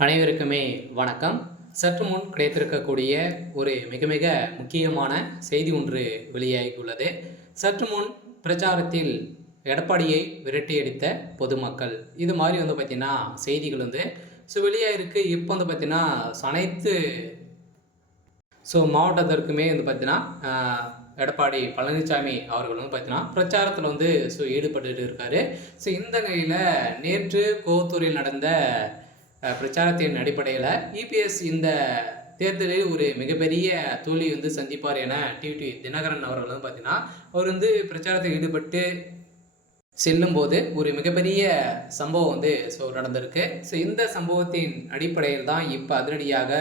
அனைவருக்குமே வணக்கம். சற்று முன் கிடைத்திருக்கக்கூடிய ஒரு மிக மிக முக்கியமான செய்தி ஒன்று வெளியாகியுள்ளது. சற்று முன் பிரச்சாரத்தில் எடப்பாடியை விரட்டியடித்த பொதுமக்கள், இது மாதிரி பார்த்தீங்கன்னா செய்திகள் வெளியாயிருக்கு. இப்போ பார்த்தீங்கன்னா அனைத்து மாவட்டத்திற்குமே பார்த்தீங்கன்னா எடப்பாடி பழனிசாமி அவர்கள் பார்த்தீங்கன்னா பிரச்சாரத்தில் ஈடுபட்டுட்டு இருக்காரு. இந்த நிலையில் நேற்று கோத்தூரில் நடந்த பிரச்சாரத்தின் அடிப்படையில் இபிஎஸ் இந்த தேர்தலில் ஒரு மிகப்பெரிய தோல்வி சந்திப்பார் என டிடி தினகரன் அவர்கள் பார்த்தீங்கன்னா அவர் பிரச்சாரத்தில் ஈடுபட்டு செல்லும்போது ஒரு மிகப்பெரிய சம்பவம் நடந்திருக்கு. இந்த சம்பவத்தின் அடிப்படையில் தான் இப்போ அதிரடியாக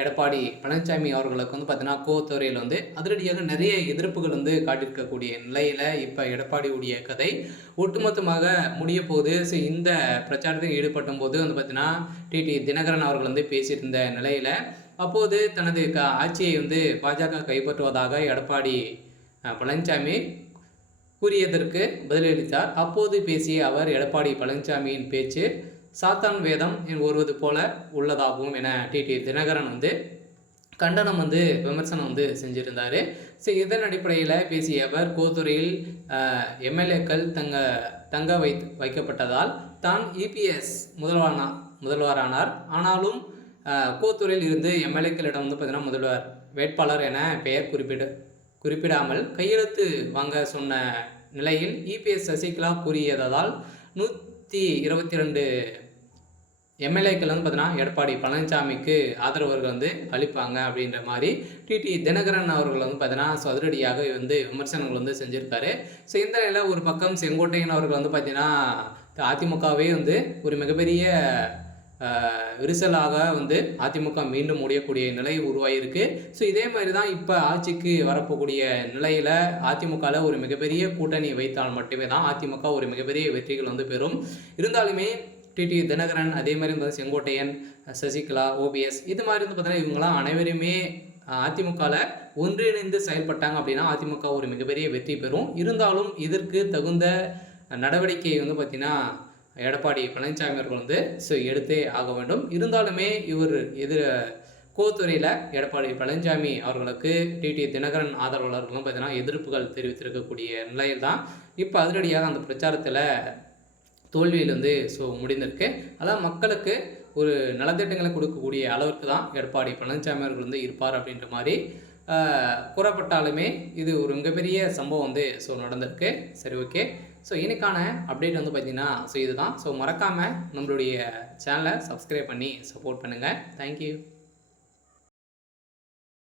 எடப்பாடி பழனிசாமி அவர்களுக்கு பார்த்தீங்கன்னா கோத்தூரில் அதிரடியாக நிறைய எதிர்ப்புகள் காட்டியிருக்கக்கூடிய நிலையில் இப்போ எடப்பாடியுடைய கதை ஒட்டுமொத்தமாக முடிய போகுது. இந்த பிரச்சாரத்தில் ஈடுபட்டும் போது பார்த்தீங்கன்னா டிடி தினகரன் அவர்கள் பேசியிருந்த நிலையில் அப்போது தனது ஆட்சியை பாஜக கைப்பற்றுவதாக எடப்பாடி பழனிசாமி கூறியதற்கு பதிலளித்தார். அப்போது பேசிய அவர், எடப்பாடி பழனிசாமியின் பேச்சு சாத்தான் வேதம் வருவது போல உள்ளதாகவும் என டிடி தினகரன் கண்டனம் விமர்சனம் செஞ்சிருந்தார். இதன் அடிப்படையில் பேசிய அவர், கோத்துறையில் எம்எல்ஏக்கள் தங்க வைக்கப்பட்டதால் தான் இபிஎஸ் முதல்வரானார். ஆனாலும் கோத்தூரில் இருந்து எம்எல்ஏக்களிடம் பார்த்தீங்கன்னா முதல்வர் வேட்பாளர் என பெயர் குறிப்பிடாமல் கையெழுத்து வாங்க சொன்ன நிலையில் இபிஎஸ் சசிகலா கூறியதால் 122 எம்எல்ஏக்கள் பார்த்தீங்கன்னா எடப்பாடி பழனிசாமிக்கு ஆதரவர்கள் அளிப்பாங்க அப்படின்ற மாதிரி டிடி தினகரன் அவர்கள் பார்த்தீங்கன்னா அதிரடியாக விமர்சனங்கள் செஞ்சுருக்காரு. இந்த நிலையில் ஒரு பக்கம் செங்கோட்டையன் அவர்கள் பார்த்தீங்கன்னா அதிமுகவே ஒரு மிகப்பெரிய விரிசலாக அதிமுக மீண்டும் முடியக்கூடிய நிலை உருவாகிருக்கு. இதே மாதிரி தான் இப்போ ஆட்சிக்கு வரப்போக்கூடிய நிலையில் அதிமுகவில் ஒரு மிகப்பெரிய கூட்டணி வைத்தால் மட்டுமே தான் அதிமுக ஒரு மிகப்பெரிய வெற்றிகள் பெறும். இருந்தாலுமே டிடி தினகரன், அதே மாதிரி செங்கோட்டையன், சசிகலா, ஓபிஎஸ் இது மாதிரி பார்த்தீங்கன்னா இவங்களாம் அனைவருமே அதிமுகவில் ஒன்றிணைந்து செயல்பட்டாங்க அப்படின்னா அதிமுக ஒரு மிகப்பெரிய வெற்றி பெறும். இருந்தாலும் இதற்கு தகுந்த நடவடிக்கை பார்த்தீங்கன்னா எடப்பாடி பழனிசாமி அவர்கள் எடுத்தே ஆக வேண்டும். இருந்தாலுமே இவர் கோத்துறையில் எடப்பாடி பழனிசாமி அவர்களுக்கு டிடி தினகரன் ஆதரவாளர்களும் பார்த்தீங்கன்னா எதிர்ப்புகள் தெரிவித்திருக்கக்கூடிய நிலையில் தான் இப்போ அதிரடியாக அந்த பிரச்சாரத்தில் தோல்வியில் முடிந்திருக்கு. அதான் மக்களுக்கு ஒரு நலத்திட்டங்களை கொடுக்கக்கூடிய அளவுக்கு தான் எடப்பாடி பழனிசாமி அவர்கள் இருப்பார் அப்படின்ற மாதிரி கூறப்பட்டாலுமே இது ஒரு மிகப்பெரிய சம்பவம் நடந்திருக்கு. சரி, ஓகே. இன்னைக்கான அப்டேட் பார்த்தீங்கன்னா இதுதான். மறக்காமல் நம்மளுடைய சேனலை சப்ஸ்கிரைப் பண்ணி சப்போர்ட் பண்ணுங்கள். தேங்க்யூ.